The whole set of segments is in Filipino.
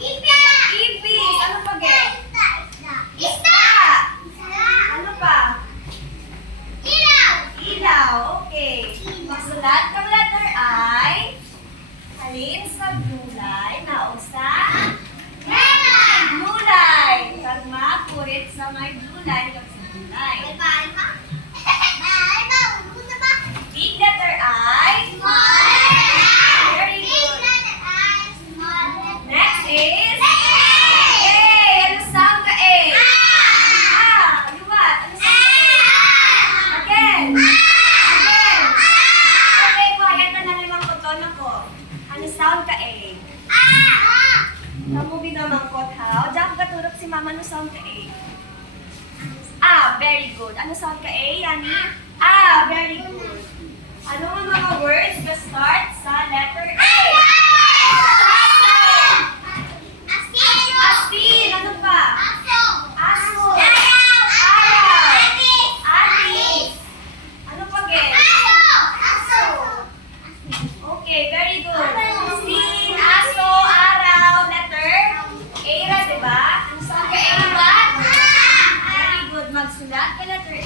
Ipis. Ano pa, Gek? Isda. Ano pa? Ilaw. Okay. Magsulat ka letter I. Halin sa gulay. Naog sa gulay. Tagma, kurit sa may gulay. Kag sa gulay. Big letter I. Very good. Next is A. Ano sound ka A? Liwat. Ano sound ka A? Again. Okay, quiet na naman ko to na ko. Ano sound ka A? Kamu binamangkot ha? O diyan ka turok si mama. Ano sound ka A? Very good. Ano sound ka A, Yani? Very good. Ano ang mga words na start sa letter A? Asin. Ano pa? Aso. Araw. Atis. Ano pa, Gen? Okay, very good. Asin, aso, araw, letter A ra, diba? Ano saan ka A ba? Very good. Magsulat ka letter A.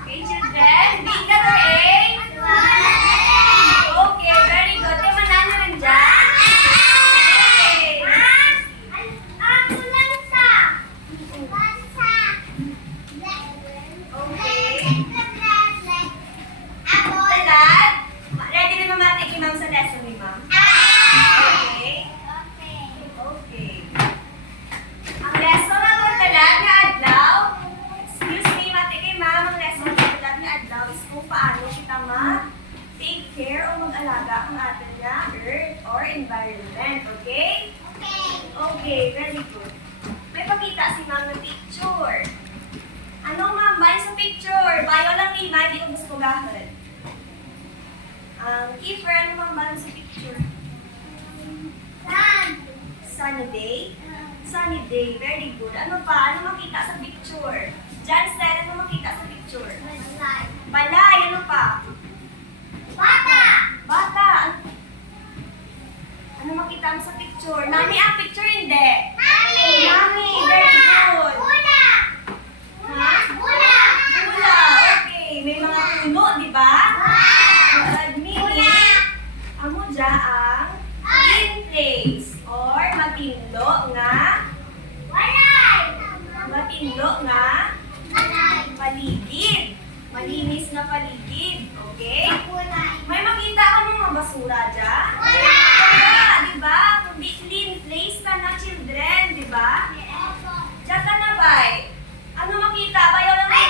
Okay, children. Big letter A. Okay, very good. Kaya manano rin dyan. Talad. Ready na mamati kay ma'am sa lesson ni ma'am? Okay. Okay. Ang lesson na itong talad nga adlaw. Excuse me, mati kay ma'am. Ang lesson na talad nga adlaw is kung paano kita take care o mag-alaga ang atin nga earth or environment. Okay? Okay, very good. May pakita si ma'am ng picture. Ano ma'am? Bayo sa picture. Bayo lang ni ma'am. Hindi ko gusto gahon. Kiefer, ano ma'am ba sa picture? Sunny day? Sunny day. Very good. Ano pa? Ano makita sa picture? John Stel, ano makita sa picture? Balay. Ano pa? Bata. Ano makita mo sa picture? Nami ang picture, hindi? Nami. Very good. Ha? Bula. Okay. May mga puno, di ba? Amo dya ang in place or matindlo nga paligid. Malinis na paligid. Okay? May makita ka mga basura dyan? Wala, di ba? Kundi clean place ka na, children, di ba? Diyan ka na, bay. Ano makita? Bayaw lang na.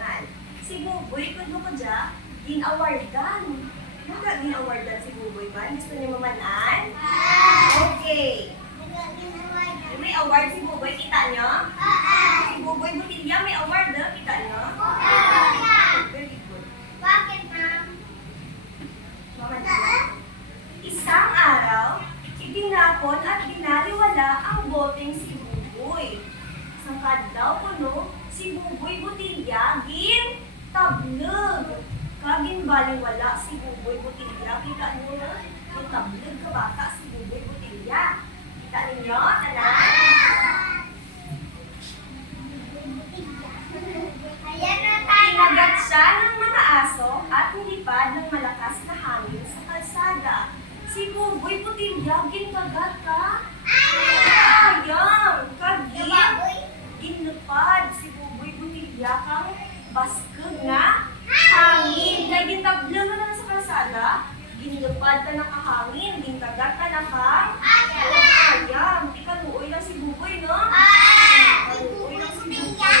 kakulangan. Si Buboy, kung mo ko dyan, gin-awardan. Mga gin-awardan si Buboy ba? Gusto niyo mamanan? Okay. May award si Buboy, kita nyo? Si Buboy Butilya, may award, kita nyo? Very good. Mamanan. Isang araw, itinapon at binaliwala ang boteng si Buboy. Sa kadlaw kuno, si Buboy Butilya gin tableg. Kagin baliwala si Buboy Butilya. Kita niyo na? Yung tableg ka bata si Buboy Butilya. Kita ninyo? Tanan? Kinagat siya ng mga aso at nilipad ng malakas na hangin sa kalsada. Si Buboy Butilya, ginkagat ka? Ayang! Kagin! Ginlupad si Buboy Butilya kang baskog nga hangin. Kaya gintablang ka na sa kalsada, ginlupad ka na kahangin, ginkagat ka na kang ayang! Ikaluoy lang si Buboy, no? Ikaluoy lang si Buboy.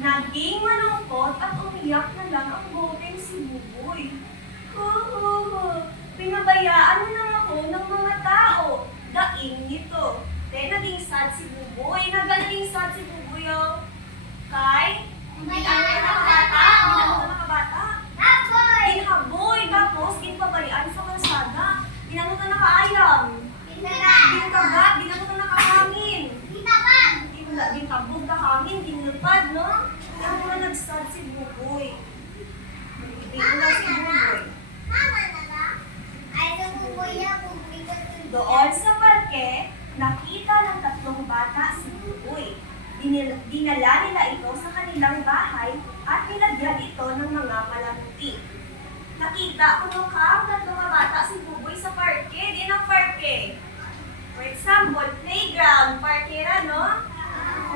Naging malungkot at umiyak na lang ang boteng si Buboy. Pinabayaan mo lang ako ng mga tao. Daing nito. Naging sad si Buboy. Naging sad si Buboy, oh. Kay? Hindi ano ka nakabata? Hindi ano ka nakabata? Ginhaboy. Tapos, ginpabayaan sa kalsada. Ginano ka nakaayam. Ginkagat. Ginano ka nakahangin. Gintabog ka hangin. Ginlupad, no? Kaya mga nagsad si Buboy. Bigyan na si Buboy. Doon sa parke, nakita ng tatlong bata si Buboy. Dinala nila ito sa kanilang bahay at nilagyan ito ng mga malamuti. Nakita ko nung tatlong bata si Buboy sa parke. Di ng parke. For example, playground, parkera, no?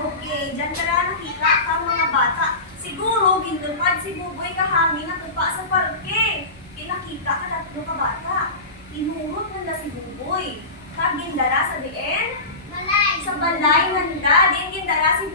Okay, dyan tara nakita ka mga bata. Siguro, ginlupad si Buboy kahangin na tupa sa parke. Nakita ka tatlong bata. Inurot nila si Buboy. Kagindara sa diin? Sa balay nanda. Din gindara si